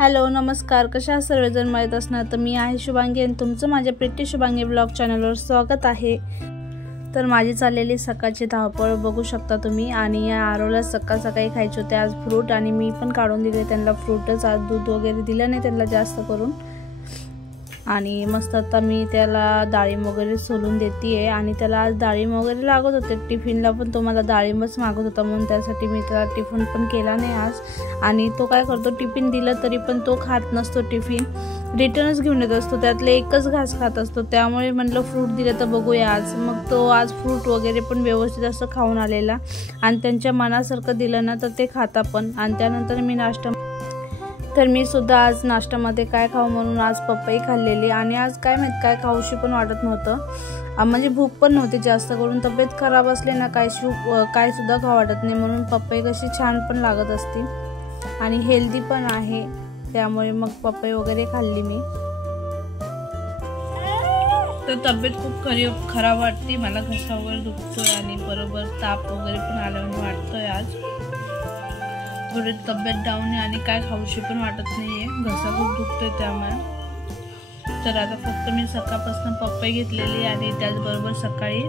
Hello नमस्कार, कशा आहात सर्वजण? माहीत असणार तर मी आहे शुभांगी आणि तुमचं माझ्या प्रिटी शुभांगी ब्लॉग चॅनलवर स्वागत आहे। तर माझी चाललेली सकाळची धावपळ बघू शकता तुम्ही। आणि या आरोला सकाळी खायचे होते आज फ्रूट, आणि मी पण काढून दिले त्यांना फ्रूटच। आज दूध वगैरे दिलं नाही त्यांना जास्त करून। आणि मस्त आता मी त्याला डाळिंब वगैरे सोलून देते आणि त्याला आज डाळिंब वगैरे लागत होते टिफिनला, पण तो मला डाळिंबच मागत होता म्हणून त्यासाठी मी त्याला टिफिन पण केला नाही आज। आणि तो काय करतो, टिफिन दिलं तरी पण तो खात नसतो, टिफिन रिटर्नच घेऊन येत असतो, त्यातले एकच घास खात असतो। त्यामुळे म्हटलं फ्रूट दिलं तर बघूया आज। मग तो आज फ्रूट वगैरे पण व्यवस्थित असं खाऊन आलेला आणि त्यांच्या मनासारखं दिलं ना तर ते खाता पण। आणि त्यानंतर मी सुद्धा आज नाश्त्यामध्ये काय खाऊ म्हणून आज पपई खाल्लेली। आणि आज काय माहित काय खाऊशी पण वाटत नव्हतं, म्हणजे भूक पण नव्हती जास्त करून। तब्येत खराब असले ना काय सुद्धा खाऊ वाटत नाही, म्हणून पपई कशी छान पण लागत असते आणि हेल्दी पण आहे, त्यामुळे मग पपई वगैरे खाल्ली मी। तर तब्येत खूप खराब वाटते मला, घसा वगैरे दुखतोय आणि बरोबर ताप वगैरे पण आल्याने वाटतोय आज। थोडी तब्येत डाऊन आहे आणि काय खाऊशी पण वाटत नाहीये, घसा खूप दुखतोय त्यामुळे। तर आता फक्त मी सकाळपासून पपई घेतलेली आणि त्याचबरोबर सकाळी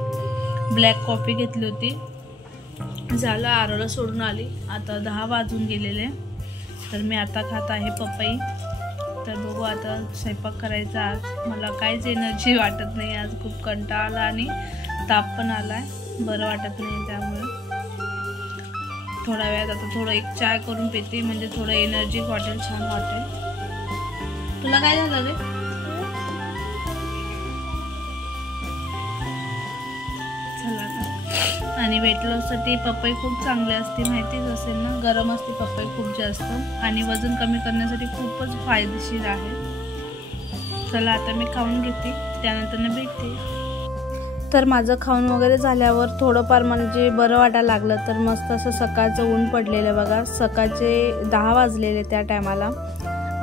ब्लॅक कॉफी घेतली होती। झालं, आरोला सोडून आली, आता 10 वाजून गेलेले। तर मी आता खात आहे पपई। तर बघू आता स्वयंपाक करायचा आज। मला काहीच एनर्जी वाटत नाही आज, खूप कंटाळा आला आणि ताप पण आलाय, बरं वाटत नाही। त्यामुळे थोड्या वेळात आता थोडं एक चाय करून पिते, म्हणजे थोडं एनर्जी वाटेल, छान वाटेल। तुला काय झालं रे? चला, आणि वेट लॉससाठी पपई खूप चांगली असते, माहितीच असेल ना, गरम असते पपई खूप जास्त आणि वजन कमी करण्यासाठी खूपच फायदेशीर आहे। चला आता मी खाऊन घेते, त्यानंतर भेटते। तर माझं खाऊन वगैरे झाल्यावर थोडंफार म्हणजे बरं वाटायला लागलं। तर मस्त असं सकाळचं ऊन पडलेलं बघा, सकाळचे 10 वाजलेले त्या टायमाला।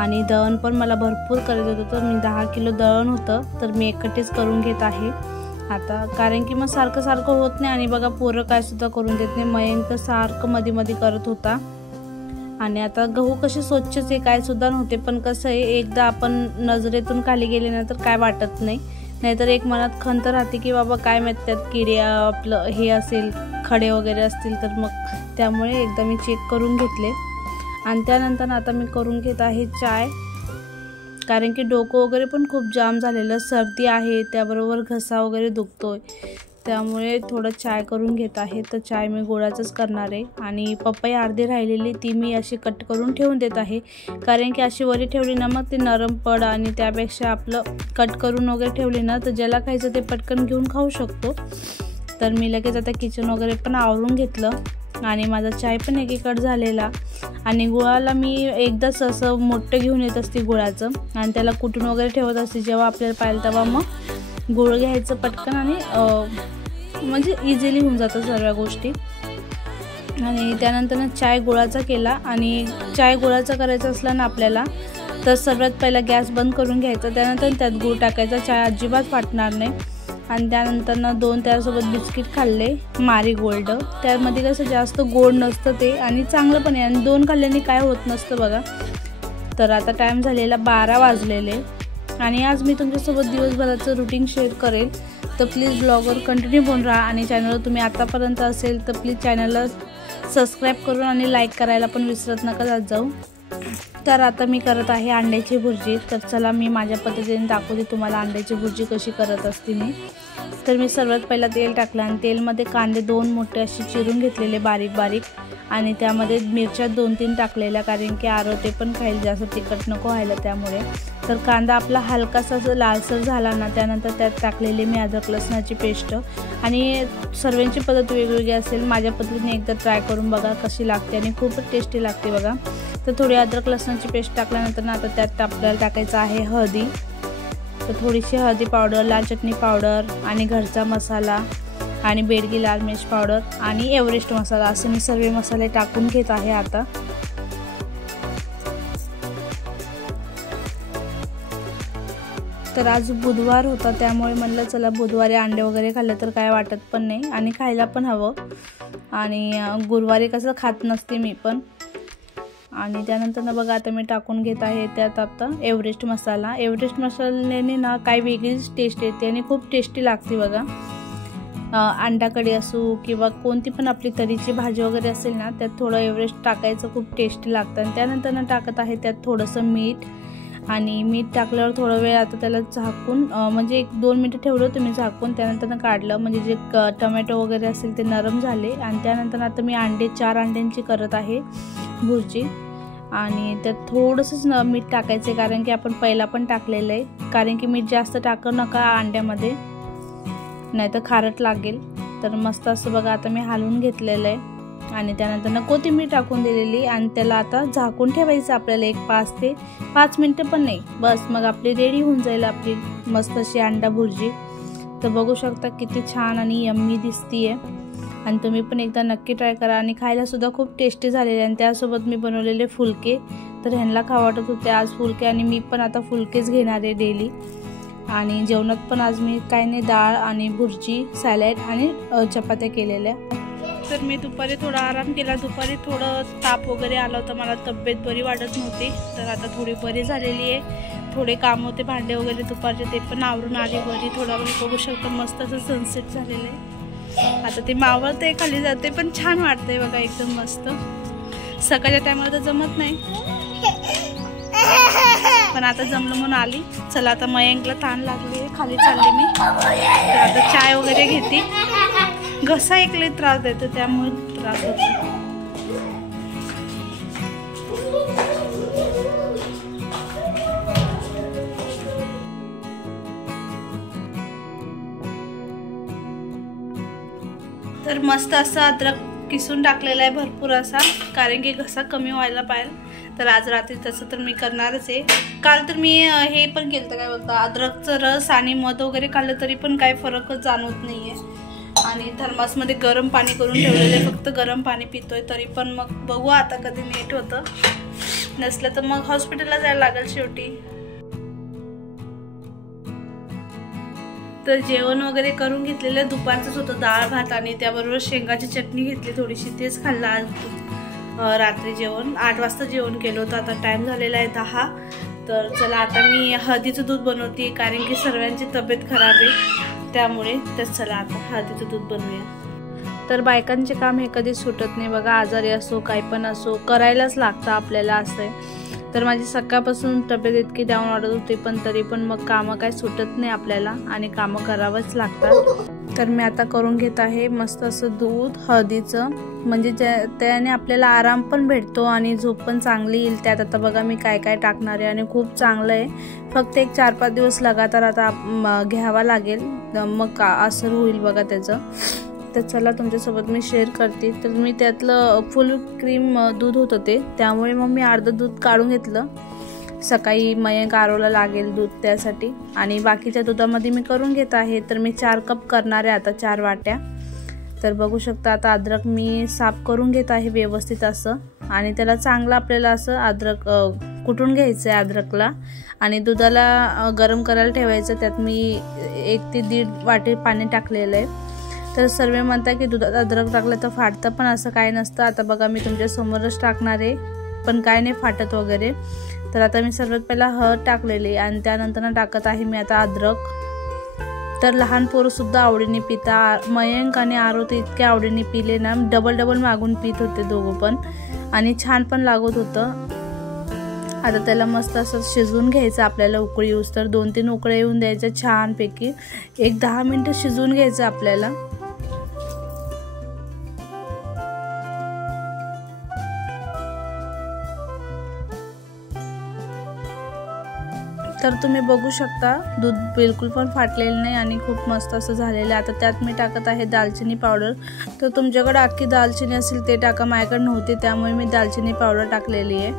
आणि दळण पण मला भरपूर करत होतं, तर मी 10 किलो दळण होतं, तर मी एकटीच करून घेत आहे आता, कारण की मग सारखं होत नाही। आणि बघा पोरं काय सुद्धा करून देत नाही, मयंक सारखं मध्ये करत होता। आणि आता गहू कसे स्वच्छच आहे, काय सुद्धा नव्हते, पण कसं आहे एकदा आपण नजरेतून खाली गेले ना तर काय वाटत नाही, नाहीतर एक मनात खंत राहते की बाबा काय माहित त्यात किडे आपलं हे असेल, खडे वगैरे असतील, तर मग त्यामुळे एकदा मी चेक करून घेतले। आणि त्यानंतर आता मी करून घेत आहे चाय, कारण की डोकं वगैरे पण खूप जाम झालेलं, सर्दी आहे, त्याबरोबर घसा वगैरे दुखतोय, त्यामुळे थोडं चाय करून घेत आहे। तर चाय मी गोळाचंच करणार आहे। आणि पपई अर्धी राहिलेली ती मी अशी कट करून ठेवून देत आहे, कारण की अशी वरी ठेवली ना मग ती नरम पड, आणि त्यापेक्षा आपलं कट करून वगैरे ठेवली ना तर ज्याला खायचं ते पटकन घेऊन खाऊ शकतो। तर मी लगेच आता किचन वगैरे पण आवरून घेतलं आणि माझा चाय पण एकीकडे झालेला। आणि गुळाला मी एकदाच असं मोठं घेऊन येत असते गुळाचं, आणि त्याला कुटून वगैरे ठेवत असते, जेव्हा आपल्याला पाहिजे तेव्हा मग गुळ घ्यायचं पटकन, आणि म्हणजे इझिली होऊन जातं सर्व गोष्टी। आणि त्यानंतर चाय गुळाचा केला। आणि चाय गुळाचा करायचा असला ना आपल्याला, तर सर्वात पहिला गॅस बंद करून घ्यायचा, त्यानंतर त्यात गूळ टाकायचा, चाय अजिबात फाटणार नाही। आणि त्यानंतर 2 त्यासोबत बिस्किट खाल्ले मारीगोल्ड, त्यामध्ये कसं जास्त गोड नसतं ते आणि चांगलं पण आहे, आणि 2 खाल्ल्याने काय होत नसतं बघा। तर आता टाईम झालेला 12 वाजलेले, आणि आज मी तुमच्यासोबत दिवसभराचं रुटीन शेअर करेल, तर प्लीज ब्लॉगवर कंटिन्यू बनून राहा। आणि चॅनलवर तुम्ही आतापर्यंत असेल तर प्लीज चॅनलला सबस्क्राईब करून आणि लाईक करायला पण विसरत नका जात जाऊ। तर आता मी करत आहे अंड्याची भुर्जी। तर चला मी माझ्या पद्धतीने दाखवते तुम्हाला अंड्याची भुर्जी कशी करत असते मी। तर मी सर्वात पहिला तेल टाकलं आणि तेलमध्ये कांदे 2 मोठे असे चिरून घेतलेले बारीक, आणि त्यामध्ये मिरच्या 2-3 टाकलेल्या, कारण की आरो ते पण खाईल, जास्त तिखट नको व्हायला त्यामुळे। तर कांदा आपला हलकासा असं लालसर झाला ना, त्यानंतर त्यात टाकलेली मी अद्रक लसणाची पेस्ट। आणि सर्वांची पद्धत वेगवेगळी असेल, माझ्या पद्धतीने एकदा ट्राय करून बघा कशी लागते, आणि खूपच टेस्टी लागते बघा। तर थोडी अद्रक लसणाची पेस्ट टाकल्यानंतर ना आता त्यात आपल्याला टाकायचं आहे हळदी, तर थोडीशी हळदी पावडर, लाल चटणी पावडर, आणि घरचा मसाला, आणि बेडगी लाल मिर्च पावडर, आणि एव्हरेस्ट मसाला, असे मी सर्व मसाले टाकून घेत आहे आता। तर आज बुधवार होता, त्यामुळे म्हणलं चला बुधवारी अंडे वगैरे खाल्ले तर काय वाटत पण नाही, आणि खायला पण हवं। आणि गुरुवारी कसं खात नसते मी पण, आणि त्यानंतर ना बघा आता मी टाकून घेत आहे त्यात आता एव्हरेस्ट मसाला. एव्हरेस्ट मसाल्याने ना काही वेगळीच टेस्ट येते आणि खूप टेस्टी लागते बघा. अंडा कढी असो किंवा कोणती पण आपली तरीची भाजी वगैरे असेल ना त्यात थोडं एव्हरेस्ट टाकायचं, खूप टेस्टी लागतं. आणि त्यानंतर ना टाकत आहे त्यात थोडंसं मीठ. आणि मीठ टाकल्यावर थोडा वेळ आता त्याला झाकून म्हणजे 1-2 मिनिटं ठेवलं होतं मी झाकून. त्यानंतर काढलं म्हणजे जे टोमॅटो वगैरे असेल ते नरम झाले. आणि त्यानंतर आता मी 4 अंड्यांची करत आहे भुर्जी. आणि त्यात थोडंसंच मीठ टाकायचं आहे कारण की आपण पहिला पण टाकलेलं आहे. कारण की मीठ जास्त टाकू नका अंड्यामध्ये, नाही तर खारट लागेल. तर मस्त असं बघा आता मी हलवून घेतलेलं आहे. आणि त्यानंतर कोथिंबीर टाकून दिलेली आणि त्याला आता झाकून ठेवायचं आपल्याला 5 ते 5 मिनिटं पण नाही, बस मग आपली रेडी होऊन जाईल आपली मस्त अशी अंडा भुर्जी. तर बघू शकता किती छान आणि यम्मी दिसतीये. आणि तुम्ही पण एकदा नक्की ट्राय करा. आणि खायला सुद्धा खूप टेस्टी झालेले. आणि त्यासोबत मी बनवलेले फुलके, तर ह्यांना खावं वाटत होते आज फुलके आणि मी पण आता फुलकेच घेणार आहे डेली. आणि जेवणात पण आज मी काही नाही, डाळ आणि भुर्जी, सॅलड आणि चपात्या केलेल्या. तर मी दुपारी थोडा आराम केला. दुपारी थोडं ताप वगैरे आला होता, मला तब्येत बरी वाटत नव्हती. तर आता थोडी बरी झालेली आहे. थोडे काम होते भांडे वगैरे दुपारचे, ते पण आवरून आली बरी. थोडा वेळ बघू शकतो मस्त असं सनसेट झालेलं आहे. आता ते मावळते खाली जाते पण छान वाटतंय बघा एकदम मस्त. सकाळच्या टायमाला तर जमत नाही पण आता जमलं म्हणून आली. चला आता मयंकला ताण लागली, खाली चालली मी. तर आता चाय वगैरे घेते. घसा एकले त्रास देतो त्यामुळे त्रास होतो. तर मस्त असं अद्रक किसून टाकलेला आहे भरपूर असा, कारण की घसा कमी व्हायला पाहिजे. तर आज रात्री तसं तर मी करणारच आहे. काल तर मी हे पण केलं, काय बोलतं, अद्रकचं रस आणि मध वगैरे खाल्लं तरी पण काही फरकच जाणवत नाहीये. आणि थर्मासमध्ये गरम पाणी करून ठेवलेले, फक्त गरम पाणी पितोय तरी पण. मग बघू आता कधी नीट होतं, नसलं तर मग हॉस्पिटलला जायला लागेल शेवटी. तर जेवण वगैरे करून घेतलेलं दुपारचंच होतं, डाळ भात आणि त्याबरोबर शेंगाची चटणी घेतली थोडीशी, तेच खाल्लं आज रात्री जेवण. 8 वाजता जेवण केलं होतं. आता टाइम झालेला आहे 10. तर चला आता मी हळदीचं दूध बनवते कारण की सर्वांची तब्येत खराब आहे त्यामुळे. तर चला आता हळदीचं दूध बनवूया. तर बायकांचे काम हे कधीच सुटत नाही बघा, आजारी असो काही पण असो करायलाच लागतं आपल्याला असं आहे. तर माझी सकाळपासून तब्येत इतकी डाऊन वाढत होती पण तरी पण मग कामं काय सुटत नाही आपल्याला आणि कामं करावंच लागतात. तर मी आता करून घेत आहे मस्त असं दूध हळदीचं, म्हणजे त्याने आपल्याला आराम पण भेटतो आणि झोप पण चांगली येईल. त्यात आता बघा मी काय काय टाकणार आहे आणि खूप चांगलं आहे. फक्त 1-4-5 दिवस लगातार आता घ्यावा लागेल, मग असर होईल बघा त्याचं. तर चला तुमच्यासोबत मी शेअर करते. तर मी त्यातलं फुल क्रीम दूध होतं ते, त्यामुळे मग मी अर्ध दूध काढून घेतलं. सकाळी मयंक आरोला लागेल दूध त्यासाठी. आणि बाकीच्या दुधामध्ये मी करून घेत आहे. तर मी 4 कप करणार आहे आता, 4 वाट्या. तर बघू शकता आता अद्रक मी साफ करून घेत आहे व्यवस्थित असं. आणि त्याला चांगलं आपल्याला असं अद्रक कुटून घ्यायचं आहे अद्रकला. आणि दुधाला गरम करायला ठेवायचं. त्यात मी 1 ते 1.5 वाटी पाणी टाकलेलं आहे. तर सर्व म्हणतात की दुधात अद्रक टाकलं तर फाटतं, पण असं काही नसतं. आता बघा मी तुमच्या समोरच टाकणार आहे, पण काय नाही फाटत वगैरे. तर आता मी सर्वात पहिला हळद टाकलेली आणि त्यानंतर टाकत आहे मी आता अद्रक. तर लहान पोरं सुद्धा आवडीने पिता. मयंक आणि आरो तर इतके आवडीने पिले ना, डबल मागून पित होते दोघं पण, आणि छान पण लागत होतं. आता त्याला मस्त असं शिजवून घ्यायचं आपल्याला, उकळी येऊस तर 2-3 उकळ्या येऊन द्यायच्या छानपैकी. 10 मिनिटं शिजवून घ्यायचं आपल्याला. तर तुम्ही बघू शकता दूध बिलकुल पण फाटलेलं नाही आणि खूप मस्त असं झालेलं आहे. आता त्यात मी टाकत आहे दालचिनी पावडर. तर तुमच्याकडे अख्खी दालचिनी असेल ते टाका, माझ्याकडे नव्हती त्यामुळे मी दालचिनी पावडर टाकलेली आहे.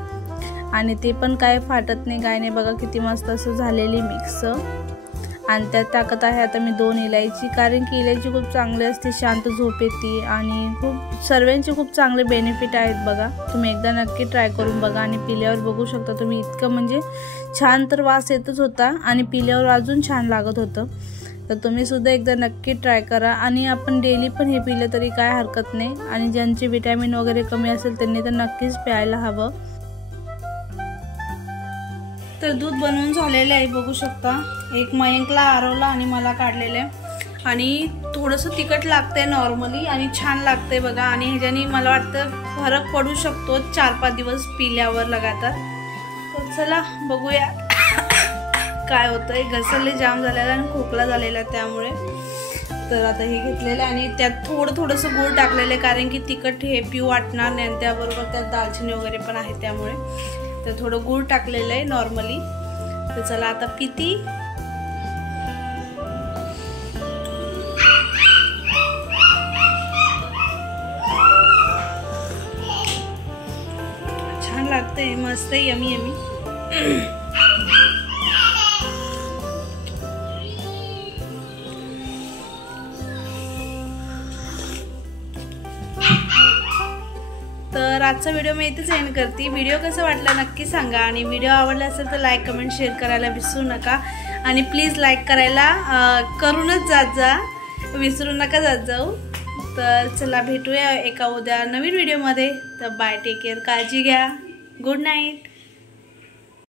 आणि ते पण काय फाटत नाही काय नाही, बघा किती मस्त असं झालेली मिक्स. आणि त्यात टाकत आहे आता मी 2 इलायची, कारण की इलायची खूप चांगली असते, शांत झोप येते आणि खूप सर्वांचे खूप चांगले बेनिफिट आहेत बघा. तुम्ही एकदा नक्की ट्राय करून बघा. आणि पिल्यावर बघू शकता तुम्ही इतकं म्हणजे छान तर वास येतच होता आणि पिल्यावर अजून छान लागत होतं. तर तुम्ही सुद्धा एकदा नक्की ट्राय करा. आणि आपण डेली पण हे पिलं तरी काय हरकत नाही. आणि ज्यांचे विटॅमिन वगैरे कमी असेल त्यांनी तर नक्कीच प्यायला हवं. तर दूध बनवून झालेलं आहे, बघू शकता. एक मयंकला आरवला आणि मला काढलेलं आहे. आणि थोडंसं तिखट लागतंय नॉर्मली आणि छान लागतंय बघा. आणि ह्याच्याने मला वाटतं फरक पडू शकतो 4-5 दिवस पिल्यावर लगातार. तर चला बघूया काय होतंय. घसरले जाम झालेला आणि खोकला झालेला त्यामुळे. तर आता हे घेतलेलं आणि त्यात थोडंसं गूळ टाकलेलं आहे, कारण की तिखट हे पिऊ वाटणार नाही आणि त्याबरोबर त्यात दालचिनी वगैरे पण आहे त्यामुळे. तर थोडं गूळ टाकलेलं आहे नॉर्मली. तर चला आता पिती. छान लागतंय, मस्त यमी यमी. तर आजचा व्हिडिओ मी इथेच एंड करते. व्हिडिओ कसा वाटला नक्की सांगा आणि व्हिडिओ आवडला असेल तर लाईक कमेंट शेअर करायला विसरू नका. आणि प्लीज लाईक करायला करूनच जात जा, विसरू नका जात जाऊ. तर चला भेटूया एका उद्या नवीन व्हिडिओमध्ये. तर बाय, टेक केअर, काळजी घ्या, गुड नाईट.